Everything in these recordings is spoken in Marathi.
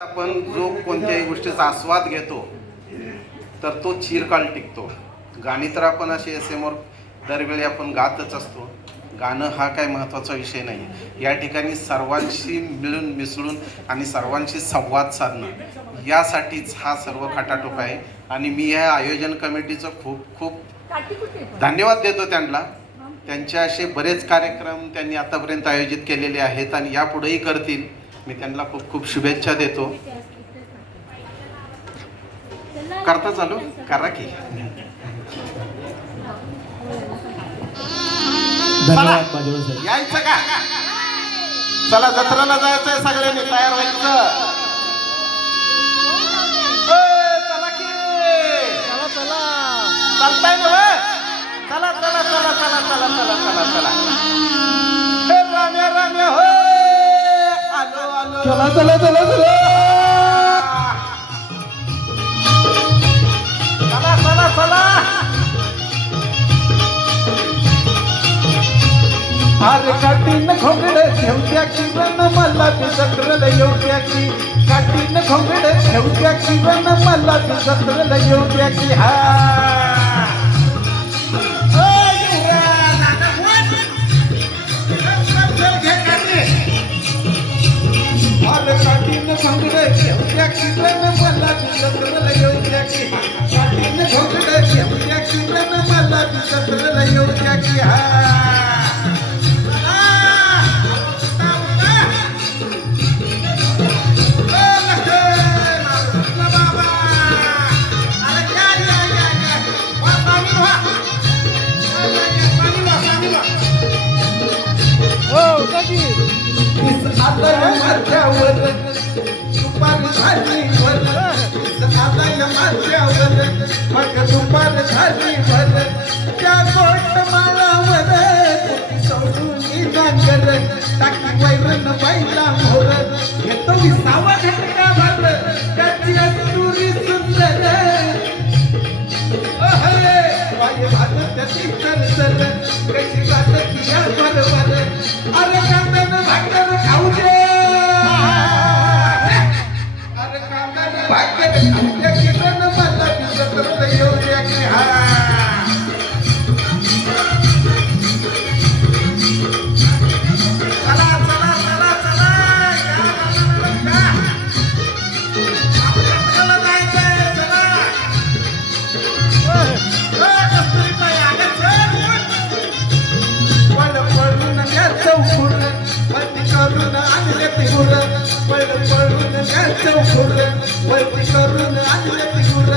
आपण जो कोणत्याही गोष्टीचा आस्वाद घेतो तर तो चिरकाल टिकतो. गाणी तर आपण अशी समोर दरवेळी आपण गातच असतो. गाणं हा काय महत्त्वाचा विषय नाही. या ठिकाणी सर्वांशी मिळून मिसळून आणि सर्वांशी संवाद साधणं यासाठीच हा सर्व खटाटोप आहे. आणि मी या आयोजन कमिटीचं खूप खूप धन्यवाद देतो त्यांना. त्यांचे असे बरेच कार्यक्रम त्यांनी आतापर्यंत आयोजित केलेले आहेत आणि यापुढेही करतील. मी त्यांना खूप खूप शुभेच्छा देतो. करता चालू करा की. यायचं का? चला जत्रेला जायचंय, सगळ्यांनी तयार व्हायचं. चला की, चालताय ना? चला चला चला चला चला चला चला चला. हे राम्या राम्या हो, आलो आलो. चला चला चला चला चला चला चला. अरे काटीन खोगडे ठेवत्या किरण मला ती जत्रेला येऊद्या की. काटीन खोगडे ठेवत्या किरण मला ती जत्रेला येऊद्या की. हा अरे काटीन खोगडे ठेवत्या किरण मला ती जत्रेला येऊद्या की. काटीन खोगडे ठेवत्या किरण मला ती जत्रेला येऊद्या की. हा माझ्यावर दुपार झाली भर. माझ्यावर मग दुपार झाली भर. त्या गोट माळावर सोडून नांगर टाकी वैरण बाईला मोर. येतो विसावा घटका भर त्याची अस्तुरी सुंदर. बाई भात त्याची तरतर कशी जात या बरोबर. अरे कांदन भाकर खाऊ दे. अरे कांदन भाकर खाऊ दे किरण मला जत्रेला येऊ द्या की. हा चला चला चला चला. आपल्याला जायचंय. चला चौकुर वरती करून आणले पिगुर. पळून चौकुर वरती करून आणले पिगुर.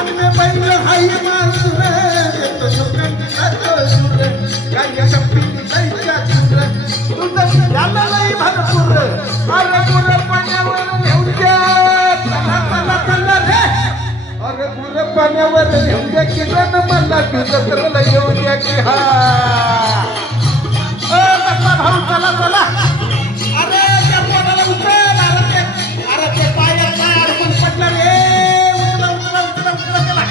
अन्य बैल हाय मासूर येतो सुगंध सुर. काय कपिली जायच्या सुर तुझं झालं नाही भरपूर. अरे गुर पाण्यावर नेऊन द्या. चला चला चला रे. अरे गुर पाण्यावर नेऊन द्या किरण मला जत्रेला येऊ द्या की. हा भाऊ चला चला. अरे त्या पोराला उचल. अरे ते पायात काय अडकून पडलं रे. उचला उचला उचला उचला त्याला.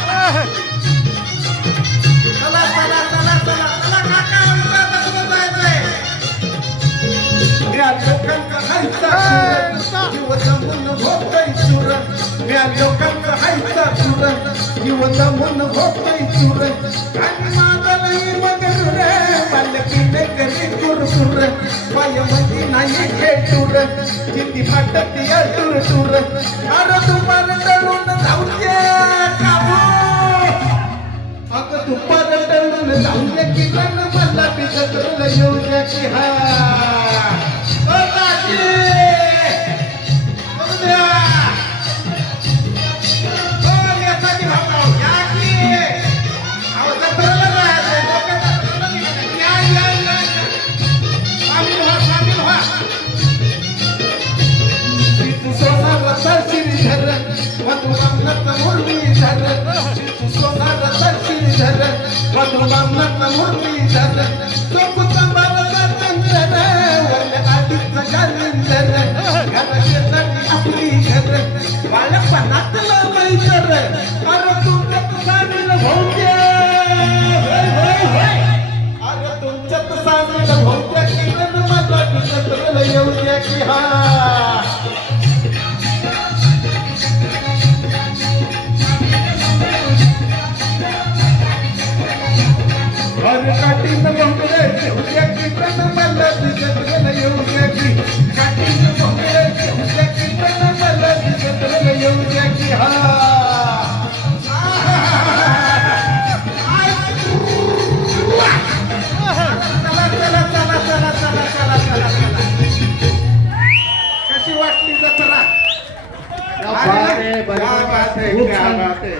चला चला चला चला चला काका उचला जायचंय. या लोकांचा हायचा जीव जमून होतय सुर. या लोकांचा हायचा सुर जीव जमून होतय सुर. आणि माझा नाही मगर रे बालकीने करी कुरकुर. पाय मध्ये नाही खेटूर किती फाटत या टूर टूर. अरे दुपार टळून जाऊ दे काबू. अगं दुपार टळून जाऊ दे किरण मला ती जत्रेला येऊ द्या की. हा आपली घर बाळपणात लावायचं. अरे तुमच्यात सामील होते. अरे तुमच्यात सामील होत्या किरण मला जत्रेला येऊ द्या की. हा काठीन बोंबले ठेवल्या की तन मला जत्रेला येऊ द्या की काठीन बोंबले ठेवल्या की तन मला जत्रेला येऊ द्या की हा चला चला चला चला चला चला चला चला कशी वाटली जत्रा क्या बात है, खूप क्या छान. बात है.